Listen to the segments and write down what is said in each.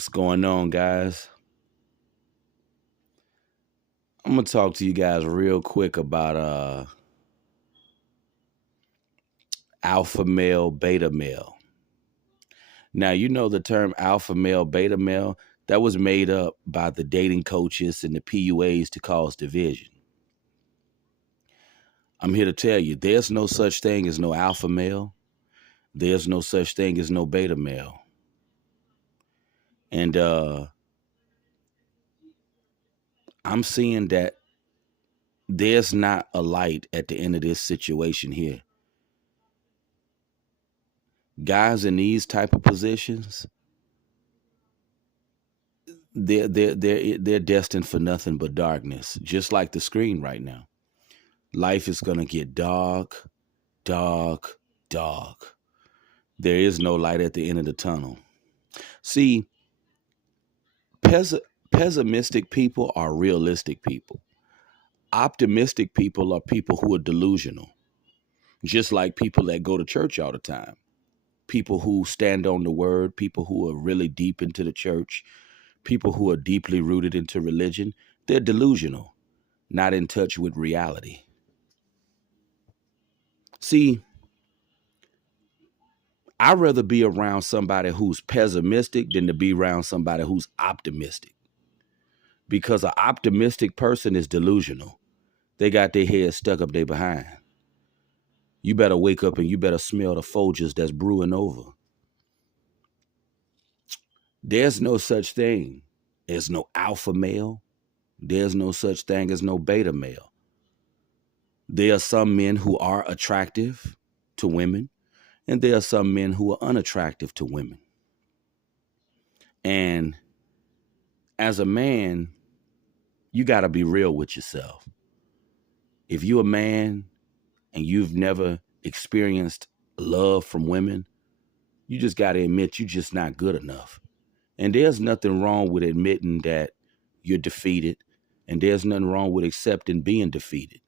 What's going on, guys? I'm gonna talk to you guys real quick about alpha male, beta male. Now, you know the term alpha male, beta male, that was made up by the dating coaches and the PUAs to cause division. I'm here to tell you, there's no such thing as no alpha male. There's no such thing as no beta male. And I'm seeing that there's not a light at the end of this situation here. Guys in these type of positions, they're destined for nothing but darkness, just like the screen right now. Life is gonna get dark, dark, dark. There is no light at the end of the tunnel. See, pessimistic people are realistic people. Optimistic people are people who are delusional, just like people that go to church all the time. People who stand on the word, people who are really deep into the church, people who are deeply rooted into religion, they're delusional, not in touch with reality. See, I'd rather be around somebody who's pessimistic than to be around somebody who's optimistic. Because an optimistic person is delusional. They got their head stuck up their behind. You better wake up and you better smell the Folgers that's brewing over. There's no such thing as no alpha male. There's no such thing as no beta male. There are some men who are attractive to women, and there are some men who are unattractive to women. And as a man, you got to be real with yourself. If you're a man and you've never experienced love from women, you just got to admit you're just not good enough. And there's nothing wrong with admitting that you're defeated, and there's nothing wrong with accepting being defeated.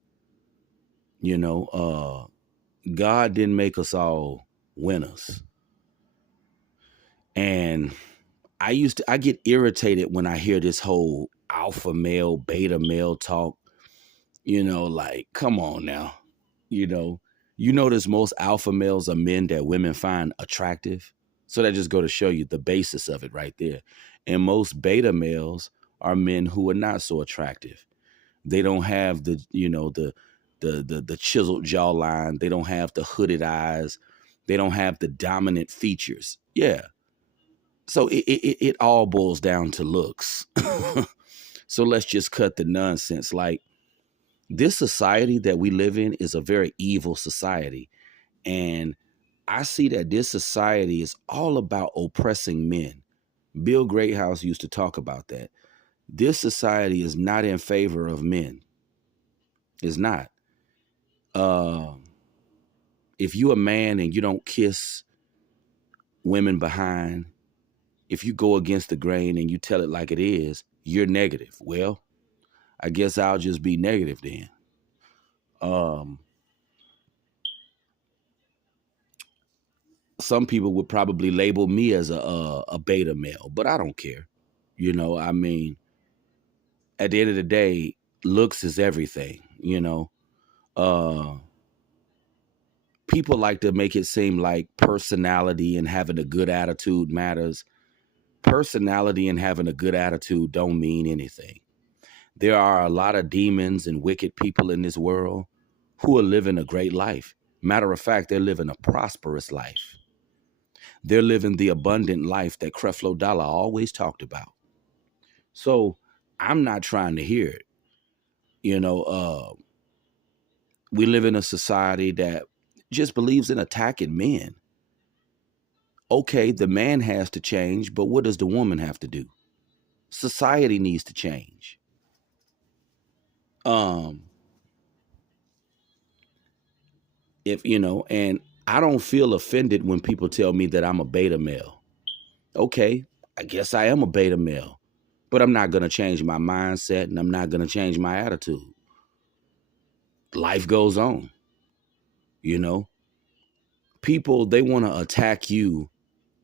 You know, God didn't make us all winners. And I get irritated when I hear this whole alpha male, beta male talk. Like, come on now. You know, you notice most alpha males are men that women find attractive. So that just go to show you the basis of it right there. And most beta males are men who are not so attractive. They don't have the chiseled jawline. They don't have the hooded eyes. They don't have the dominant features. Yeah. So it all boils down to looks. So let's just cut the nonsense. Like, this society that we live in is a very evil society. And I see that this society is all about oppressing men. Bill Greathouse used to talk about that. This society is not in favor of men. It's not. If you're a man and you don't kiss women behind, if you go against the grain and you tell it like it is, you're negative. Well, I guess I'll just be negative then. Some people would probably label me as a beta male, but I don't care. I mean, at the end of the day, looks is everything. Uh, People like to make it seem like personality and having a good attitude matters. Personality and having a good attitude don't mean anything. There are a lot of demons and wicked people in this world who are living a great life. Matter of fact, they're living a prosperous life. They're living the abundant life that Creflo Dollar always talked about. So I'm not trying to hear it. We live in a society that just believes in attacking men. Okay, the man has to change, but what does the woman have to do? Society needs to change. And I don't feel offended when people tell me that I'm a beta male. Okay, I guess I am a beta male, but I'm not going to change my mindset and I'm not going to change my attitude. Life goes on. People, they want to attack you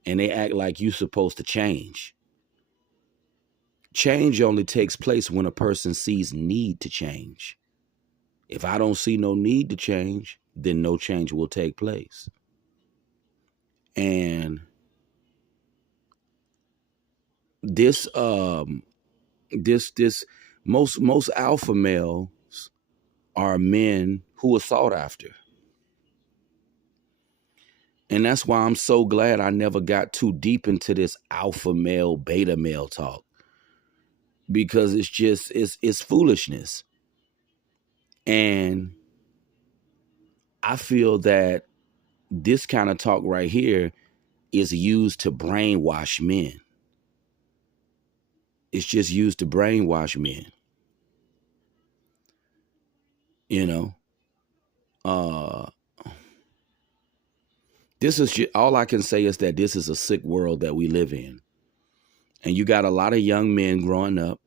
and they act like you're supposed to change. Change only takes place when a person sees need to change. If I don't see no need to change, then no change will take place. And this this most alpha males are men who are sought after. And that's why I'm so glad I never got too deep into this alpha male, beta male talk. Because it's just it's foolishness. And I feel that this kind of talk right here is used to brainwash men. It's just used to brainwash men. You know, this is just, all I can say is that this is a sick world that we live in, and you got a lot of young men growing up.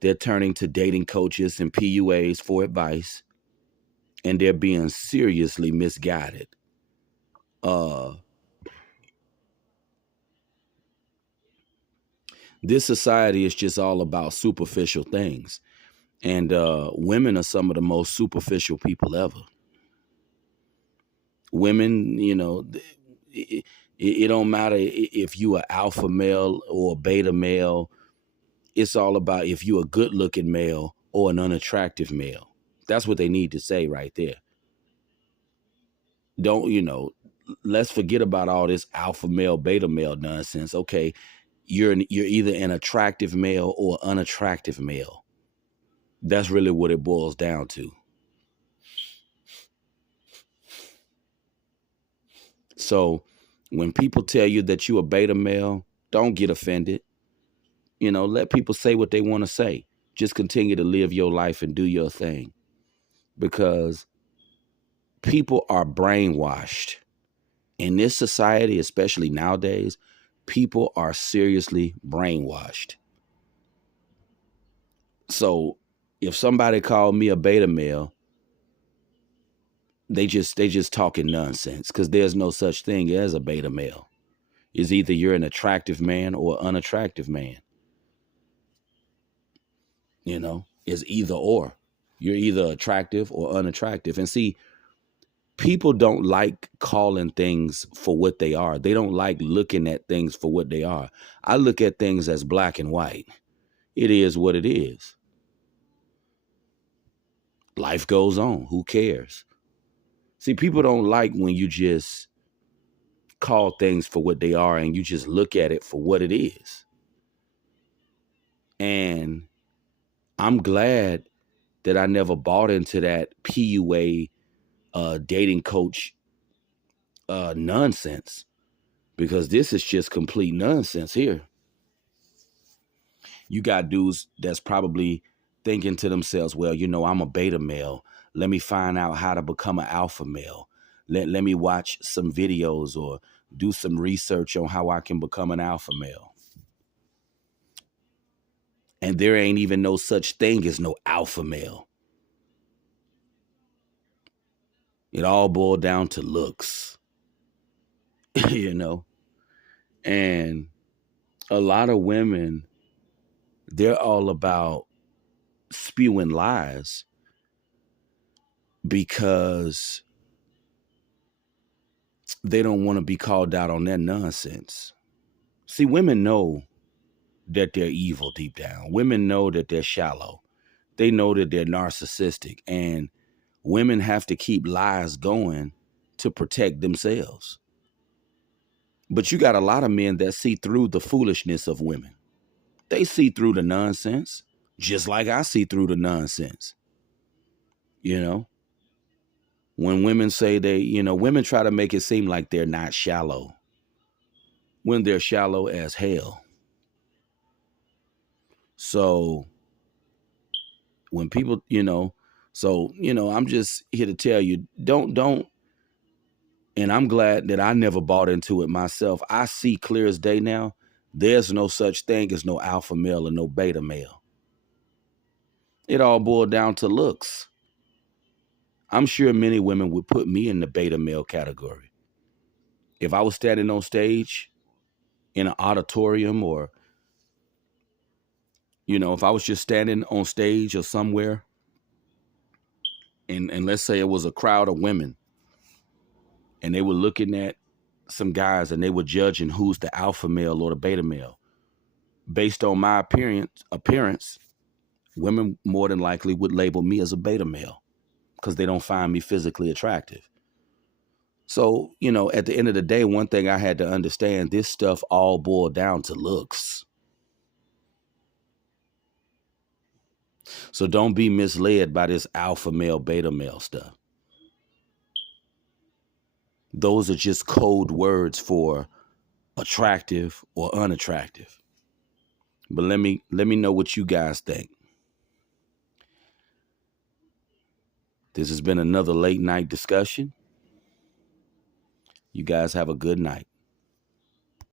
They're turning to dating coaches and PUAs for advice, and they're being seriously misguided. This society is just all about superficial things, and women are some of the most superficial people ever. Women, it don't matter if you are alpha male or beta male. It's all about if you a good looking male or an unattractive male. That's what they need to say right there. Don't, let's forget about all this alpha male, beta male nonsense. Okay, you're either an attractive male or unattractive male. That's really what it boils down to. So when people tell you that you a beta male, don't get offended. Let people say what they want to say. Just continue to live your life and do your thing, because people are brainwashed in this society, especially nowadays. People are seriously brainwashed. So if somebody called me a beta male, they just talking nonsense, because there's no such thing as a beta male. It's either you're an attractive man or unattractive man. It's either or. You're either attractive or unattractive. And see, people don't like calling things for what they are. They don't like looking at things for what they are. I look at things as black and white. It is what it is. Life goes on. Who cares? See, people don't like when you just call things for what they are and you just look at it for what it is. And I'm glad that I never bought into that PUA dating coach nonsense, because this is just complete nonsense here. You got dudes that's probably thinking to themselves, well, I'm a beta male. Let me find out how to become an alpha male. Let me watch some videos or do some research on how I can become an alpha male. And there ain't even no such thing as no alpha male. It all boiled down to looks, And a lot of women, they're all about spewing lies because they don't want to be called out on their nonsense. See, women know that they're evil deep down. Women know that they're shallow. They know that they're narcissistic. And women have to keep lies going to protect themselves. But you got a lot of men that see through the foolishness of women. They see through the nonsense, just like I see through the nonsense. When women say women try to make it seem like they're not shallow when they're shallow as hell. So when people, I'm just here to tell you, don't, and I'm glad that I never bought into it myself. I see clear as day now, there's no such thing as no alpha male or no beta male. It all boiled down to looks. I'm sure many women would put me in the beta male category. If I was standing on stage in an auditorium or You know, if I was just standing on stage or somewhere, and let's say it was a crowd of women, and they were looking at some guys and they were judging who's the alpha male or the beta male. Based on my appearance, women more than likely would label me as a beta male because they don't find me physically attractive. So, you know, at the end of the day, one thing I had to understand, this stuff all boiled down to looks. So don't be misled by this alpha male, beta male stuff. Those are just code words for attractive or unattractive. But let me know what you guys think. This has been another late night discussion. You guys have a good night.